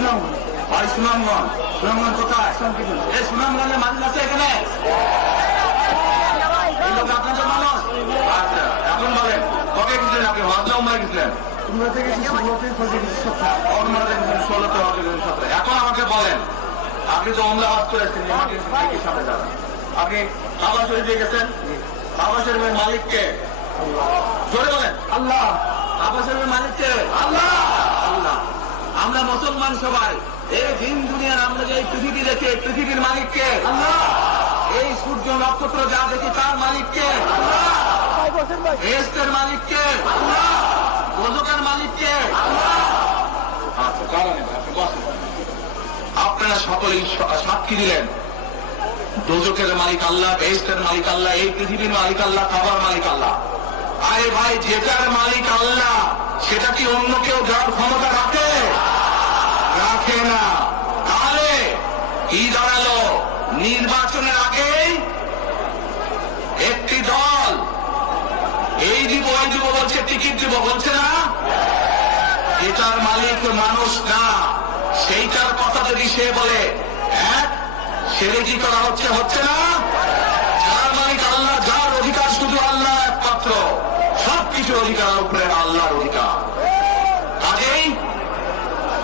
ভাই সুনামগঞ্জ। সুনামগঞ্জ কোথায়? এই সুনামগঞ্জে মানুষ আছে এখানে? এই লোক আপনাদের মানুষ? আচ্ছা, এখন বলেন কবে গেছিলেন আপনি? হজে উমরায় গেছিলেন? এখন আমাকে বলেন, আপনি তো উমরা হজ করেছেন, সামনে যান, আপনি কাবা শরীফে গেছেন, কাবা শরীফের মালিককে জোরে বলেন আল্লাহ। কাবা শরীফের মালিককে আল্লাহ। আল্লাহ। আমরা মুসলমান সবাই এই দিন দুনিয়ার আমরা যে পৃথিবী দেখে পৃথিবীর মালিককে আল্লাহ। এই সূর্য নক্ষত্র যা দেখি তার মালিককে আল্লাহ। বেহেশতের মালিককে আল্লাহ। দোজখের মালিককে আল্লাহ। আচ্ছা, কারণ আপনি বসেন। আপনারা সকলেই সাক্ষী দিলেন দোজখের মালিক আল্লাহ, বেহেশতের মালিক আল্লাহ, এই পৃথিবীর মালিক আল্লাহ, কাবার মালিক আল্লাহ। আরে ভাই, যেটার মালিক আল্লাহ সেটা কি অন্য কেউ যার ক্ষমতা রাখে? রাখে না। তাহলে কি দাঁড়ালো? নির্বাচনের আগে একটি দল এই দিব ওই দিব বলছে, টিকিট দিব বলছে না? এটার মালিক মানুষ না, সেইটার কথা যদি সে বলে সেরে কি করা হচ্ছে? হচ্ছে না? যার মালিক আল্লাহ, যার অধিকার শুধু আল্লাহ একমাত্র, সবকিছু অধিকার উপরে আল্লাহর অধিকার।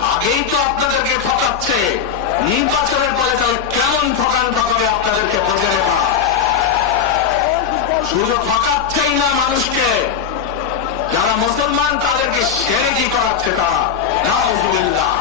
আগেই তো আপনাদেরকে ঠকাচ্ছে, নির্বাচনের পরে তাহলে কেমন ঠকাবে আপনাদেরকে বোঝে নেবা। শুধু ঠকাচ্ছেই না মানুষকে, যারা মুসলমান তাদেরকে সেরেকি করাচ্ছে তারা। নাউজুবিল্লাহ।